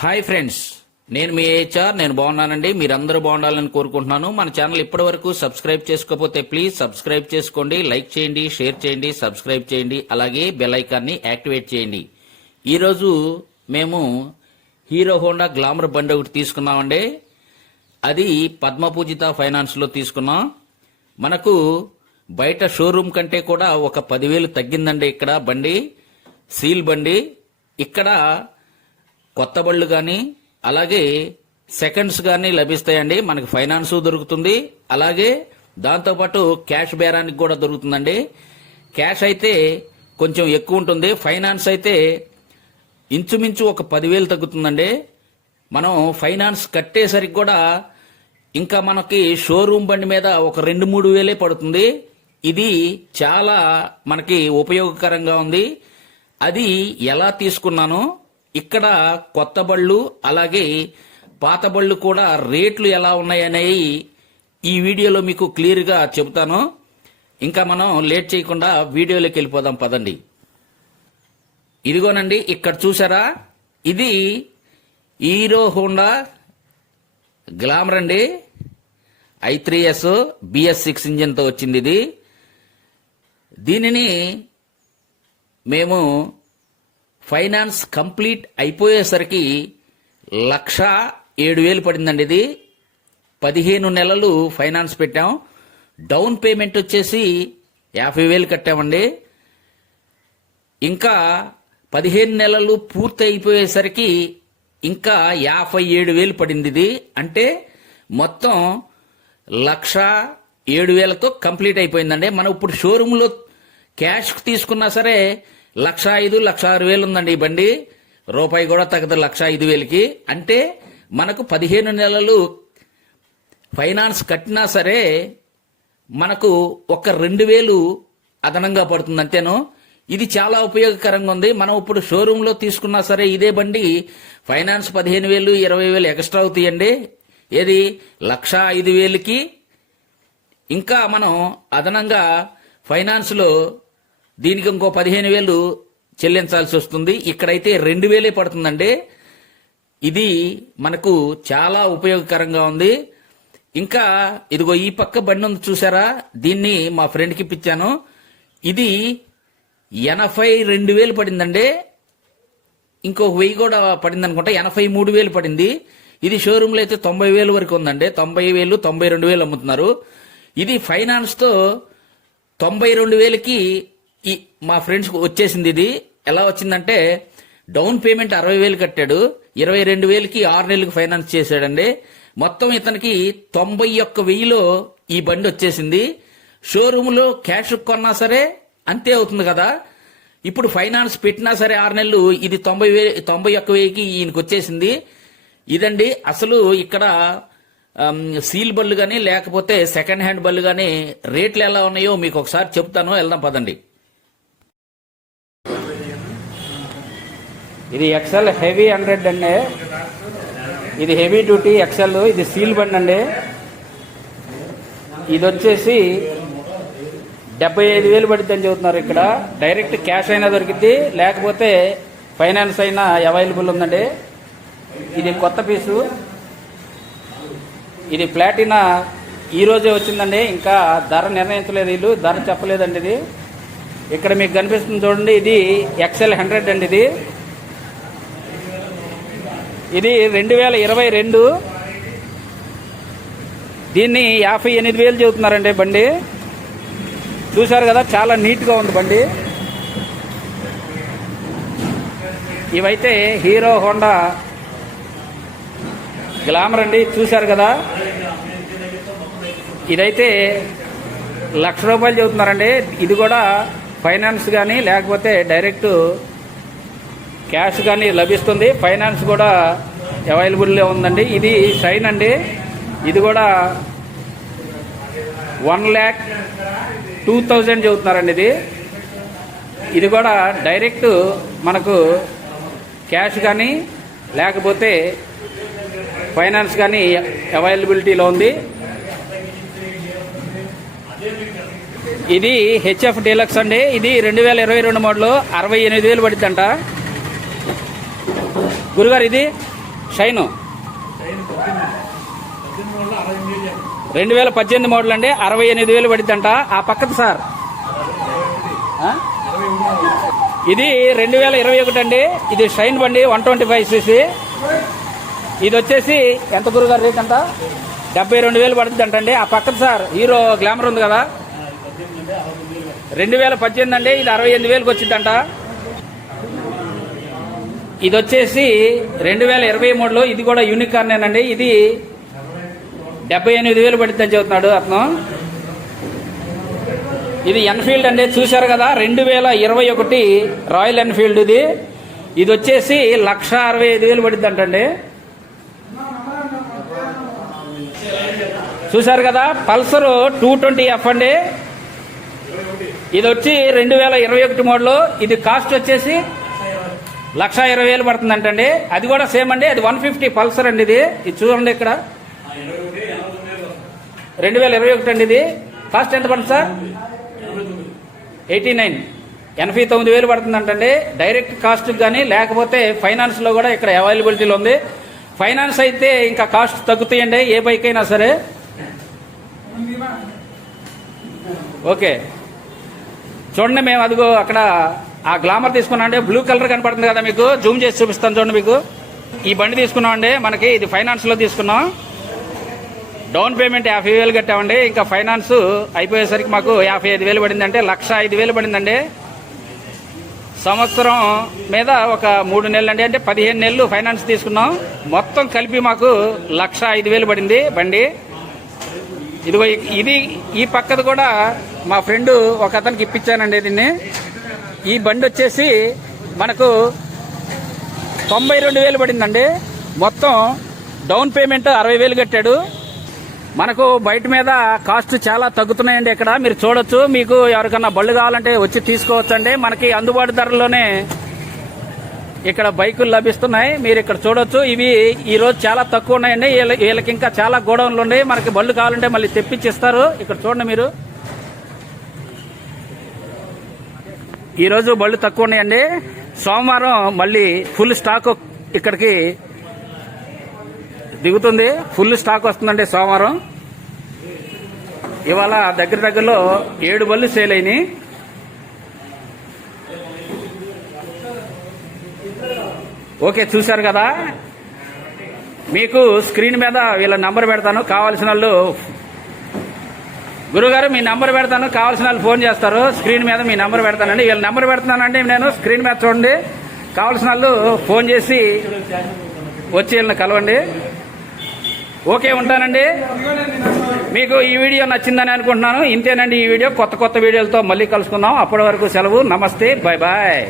Hi friends నేను మీ HR నేను బాగున్నానండి. మీరందరూ బాగుండాలని కోరుకుంటున్నాను. మన ఛానల్ ఇప్పటి వరకు సబ్స్క్రైబ్ చేసుకోకపోతే ప్లీజ్ సబ్స్క్రైబ్ చేసుకోండి లైక్ చేయండి షేర్ చేయండి సబ్స్క్రైబ్ చేయండి అలాగే బెల్ ఐకాన్ని యాక్టివేట్ చేయండి. ఈరోజు మేము హీరో హోండా గ్లామర్ బండి ఒకటి తీసుకున్నామండి. అది పద్మపూజిత ఫైనాన్స్లో తీసుకున్నాం. మనకు బయట షోరూమ్ కంటే కూడా ఒక పదివేలు తగ్గిందండి ఇక్కడ బండి సీల్ బండి. ఇక్కడ కొత్త బళ్ళు కానీ అలాగే సెకండ్స్ కానీ లభిస్తాయండి. మనకి ఫైనాన్స్ దొరుకుతుంది. అలాగే దాంతోపాటు క్యాష్ బేరానికి కూడా దొరుకుతుందండి. క్యాష్ అయితే కొంచెం ఎక్కువ ఉంటుంది. ఫైనాన్స్ అయితే ఇంచుమించు ఒక పదివేలు తగ్గుతుందండి. మనం ఫైనాన్స్ కట్టేసరికి కూడా ఇంకా మనకి షోరూమ్ బండి మీద ఒక రెండు మూడు వేలే పడుతుంది. ఇది చాలా మనకి ఉపయోగకరంగా ఉంది. అది ఎలా తీసుకున్నాను? ఇక్కడ కొత్త బళ్ళు అలాగే పాత బళ్ళు కూడా రేట్లు ఎలా ఉన్నాయనేవి ఈ వీడియోలో మీకు క్లియర్గా చెబుతాను. ఇంకా మనం లేట్ చేయకుండా వీడియోలోకి వెళ్ళిపోదాం పదండి. ఇదిగోనండి ఇక్కడ చూసారా ఇది హీరో హోండా గ్లామర్ అండి. I three S BS six ఇంజిన్తో వచ్చింది ఇది. దీనిని మేము ఫైనాన్స్ కంప్లీట్ అయిపోయేసరికి లక్ష ఏడు వేలు పడిందండి ఇది. పదిహేను నెలలు ఫైనాన్స్ పెట్టాం. డౌన్ పేమెంట్ వచ్చేసి యాభై వేలు కట్టామండి. ఇంకా పదిహేను నెలలు పూర్తి అయిపోయేసరికి ఇంకా యాభై ఏడు వేలు పడింది ఇది. అంటే మొత్తం లక్ష ఏడు వేలతో కంప్లీట్ అయిపోయిందండి. మనం ఇప్పుడు షోరూంలో క్యాష్ తీసుకున్నా సరే లక్ష ఐదు లక్ష ఆరు వేలు ఉందండి ఈ బండి. రూపాయి కూడా తగ్గదు లక్ష ఐదు వేలకి. అంటే మనకు పదిహేను నెలలు ఫైనాన్స్ కట్టినా సరే మనకు ఒక రెండు వేలు అదనంగా పడుతుంది అంతేను. ఇది చాలా ఉపయోగకరంగా ఉంది. మనం ఇప్పుడు షోరూంలో తీసుకున్నా సరే ఇదే బండి ఫైనాన్స్ పదిహేను వేలు ఇరవై వేలు ఎక్స్ట్రా అవుతాయండి. ఏది? లక్ష ఐదు వేలకి. ఇంకా మనం అదనంగా ఫైనాన్స్లో దీనికి ఇంకో పదిహేను వేలు చెల్లించాల్సి వస్తుంది. ఇక్కడైతే రెండు వేలే పడుతుందండి. ఇది మనకు చాలా ఉపయోగకరంగా ఉంది. ఇంకా ఇదిగో ఈ పక్క బండి ఉంది చూసారా? దీన్ని మా ఫ్రెండ్కి ఇప్పించాను. ఇది ఎనభై రెండు వేలు పడిందండి. ఇంకొక వెయ్యి కూడా పడింది అనుకుంటా ఎనభై మూడు వేలు పడింది. ఇది షోరూంలో అయితే తొంభై వేలు వరకు ఉందండి. తొంభై వేలు తొంభై రెండు వేలు అమ్ముతున్నారు. ఇది ఫైనాన్స్తో తొంభై రెండు వేలకి ఈ మా ఫ్రెండ్స్ వచ్చేసింది ఇది. ఎలా వచ్చిందంటే డౌన్ పేమెంట్ అరవై వేలు కట్టాడు. ఇరవై రెండు వేలకి ఆరు నెలలకు ఫైనాన్స్ చేశాడండి. మొత్తం ఇతనికి తొంభై ఒక్క వెయ్యిలో ఈ బండి వచ్చేసింది. షోరూంలో క్యాష్ కొన్నా సరే అంతే అవుతుంది కదా. ఇప్పుడు ఫైనాన్స్ పెట్టినా సరే ఆరు నెలలు ఇది తొంభై వే తొంభై ఒక్క వెయ్యికి ఈయనకి వచ్చేసింది. ఇదండి అసలు ఇక్కడ సీల్ బళ్ళు కానీ లేకపోతే సెకండ్ హ్యాండ్ బళ్ళు కానీ రేట్లు ఎలా ఉన్నాయో మీకు ఒకసారి చెప్తాను. వెళ్దాం పదండి. ఇది ఎక్సెల్ హెవీ హండ్రెడ్ అండి. ఇది హెవీ డ్యూటీ ఎక్సెల్ ఇది సీల్ బండి అండి. ఇది వచ్చేసి డెబ్బై ఐదు వేలు పడుతుంది అని చెబుతున్నారు ఇక్కడ. డైరెక్ట్ క్యాష్ అయినా దొరికిద్ది లేకపోతే ఫైనాన్స్ అయినా అవైలబుల్ ఉందండి. ఇది కొత్త పీసు. ఇది ప్లాటినా ఈ రోజే వచ్చిందండి. ఇంకా ధర నిర్ణయించలేదు వీళ్ళు ధర చెప్పలేదండి ఇది. ఇక్కడ మీకు కనిపిస్తుంది చూడండి ఇది ఎక్సెల్ హండ్రెడ్ అండి ఇది. ఇది రెండు వేల ఇరవై రెండు. దీన్ని యాభై ఎనిమిది వేలు చెబుతున్నారండి బండి. చూశారు కదా చాలా నీట్గా ఉంది బండి. ఇవైతే హీరో హోండా గ్లామర్ అండి చూశారు కదా. ఇదైతే లక్ష రూపాయలు చెబుతున్నారండి. ఇది కూడా ఫైనాన్స్ కానీ లేకపోతే డైరెక్ట్ క్యాష్ కానీ లభిస్తుంది. ఫైనాన్స్ కూడా అవైలబుల్లో ఉందండి. ఇది షైన్ అండి. ఇది కూడా వన్ ల్యాక్ టూ థౌజండ్ చదువుతున్నారండి ఇది. ఇది కూడా డైరెక్ట్ మనకు క్యాష్ కానీ లేకపోతే ఫైనాన్స్ కానీ అవైలబిలిటీలో ఉంది. ఇది హెచ్ఎఫ్ డీలక్స్ అండి. ఇది రెండు వేల ఇరవై రెండు మోడలు. అరవై ఎనిమిది వేలు పడుతుందంట గురుగారు ఇది షైను. రెండు వేల పద్దెనిమిది మోడల్ అండి. అరవై ఎనిమిది వేలు పడిద్దంట. ఆ పక్కది సార్. ఇది రెండు వేల ఇరవై ఒకటి అండి. ఇది షైన్ బండి వన్ ట్వంటీ ఫైవ్ సీసీ. ఇది వచ్చేసి ఎంత గురుగారు రేట్ అంట? డెబ్బై రెండు వేలు పడుతుంది అంటండి ఆ పక్కన సార్. హీరో గ్లామర్ ఉంది కదా. రెండు వేల పద్దెనిమిది అండి. ఇది అరవై ఎనిమిది వేలకు వచ్చిందంట. ఇది వచ్చేసి రెండు వేల ఇరవై మూడులో ఇది కూడా యూనికార్నేనండి ఇది డెబ్బై ఎనిమిది వేలు పడుతుందని చెబుతున్నాడు అతను. ఇది ఎన్ఫీల్డ్ అండి చూశారు కదా రెండు వేల ఇరవై ఒకటి రాయల్ ఎన్ఫీల్డ్ ఇది. ఇది వచ్చేసి లక్ష అరవై ఐదు వేలు పడుతుంది అంటండి. చూశారు కదా పల్సర్ టూ ట్వంటీ ఎఫ్ అండి. ఇది వచ్చి రెండు వేల ఇరవై ఒకటి మోడల్. ఇది కాస్ట్ వచ్చేసి లక్ష ఇరవై వేలు పడుతుందంటండి. అది కూడా సేమ్ అండి. అది వన్ ఫిఫ్టీ పల్సర్ అండి ఇది. ఇది చూడండి ఇక్కడ. రెండు వేల ఇరవై ఒకటి అండి ఇది. కాస్ట్ ఎంత పడుతుంది సార్? Eighty nine. ఎనభై తొమ్మిది వేలు పడుతుందంటండి. డైరెక్ట్ కాస్ట్ కానీ లేకపోతే ఫైనాన్స్లో కూడా ఇక్కడ అవైలబిలిటీలో ఉంది. ఫైనాన్స్ అయితే ఇంకా కాస్ట్ తగ్గుతాయండి ఏ బైక్ అయినా సరే. ఓకే. చూడండి మేము అదిగో అక్కడ ఆ గ్లామర్ తీసుకున్నామండి. బ్లూ కలర్ కనపడుతుంది కదా మీకు? జూమ్ చేసి చూపిస్తాను చూడండి మీకు. ఈ బండి తీసుకున్నాం అండి మనకి ఇది ఫైనాన్స్లో తీసుకున్నాం. డౌన్ పేమెంట్ యాభై వేలు కట్టామండి. ఇంకా ఫైనాన్స్ అయిపోయేసరికి మాకు యాభై ఐదు వేలు పడిందంటే లక్ష ఐదు వేలు పడిందండి. సంవత్సరం మీద ఒక మూడు నెలలు అండి అంటే పదిహేను నెలలు ఫైనాన్స్ తీసుకున్నాం. మొత్తం కలిపి మాకు లక్ష ఐదు వేలు పడింది బండి. ఇదిగో ఇది ఈ పక్కది కూడా మా ఫ్రెండ్ ఒక అతనికి ఇప్పించానండి దీన్ని. ఈ బండి వచ్చేసి మనకు తొంభై రెండు వేలు పడిందండి. మొత్తం డౌన్ పేమెంట్ అరవై వేలు కట్టాడు. మనకు బయట మీద కాస్ట్ చాలా తగ్గుతున్నాయండి ఇక్కడ. మీరు చూడొచ్చు. మీకు ఎవరికన్నా బళ్ళు కావాలంటే వచ్చి తీసుకోవచ్చండి. మనకి అందుబాటు ధరలోనే ఇక్కడ బైకులు లభిస్తున్నాయి. మీరు ఇక్కడ చూడొచ్చు. ఇవి ఈ రోజు చాలా తక్కువ ఉన్నాయండి. వీళ్ళకి ఇంకా చాలా గోడౌన్లు ఉన్నాయి. మనకి బళ్ళు కావాలంటే మళ్ళీ తెప్పించిస్తారు ఇక్కడ చూడండి మీరు. ఈరోజు బళ్ళు తక్కువ ఉన్నాయండి. సోమవారం మళ్ళీ ఫుల్ స్టాక్ ఇక్కడికి దిగుతుంది. ఫుల్ స్టాక్ వస్తుందండి సోమవారం. ఇవాళ దగ్గర దగ్గరలో ఏడు బళ్ళు సేల్ అయినాయి. ఓకే చూశారు కదా. మీకు స్క్రీన్ మీద వీళ్ళ నంబర్ పెడతాను. కావాల్సిన వాళ్ళు గురుగారు మీ నంబర్ పెడతాను. కావాల్సిన వాళ్ళు ఫోన్ చేస్తారు. స్క్రీన్ మీద మీ నంబర్ పెడతానండి. వీళ్ళ నంబర్ పెడతానండి నేను. స్క్రీన్ మీద చూడండి. కావాల్సిన వాళ్ళు ఫోన్ చేసి వచ్చి వీళ్ళని కలవండి. ఓకే ఉంటానండి. మీకు ఈ వీడియో నచ్చిందని అనుకుంటున్నాను. ఇంతేనండి ఈ వీడియో. కొత్త కొత్త వీడియోలతో మళ్ళీ కలుసుకుందాం. అప్పటి వరకు సెలవు. నమస్తే. Bye bye.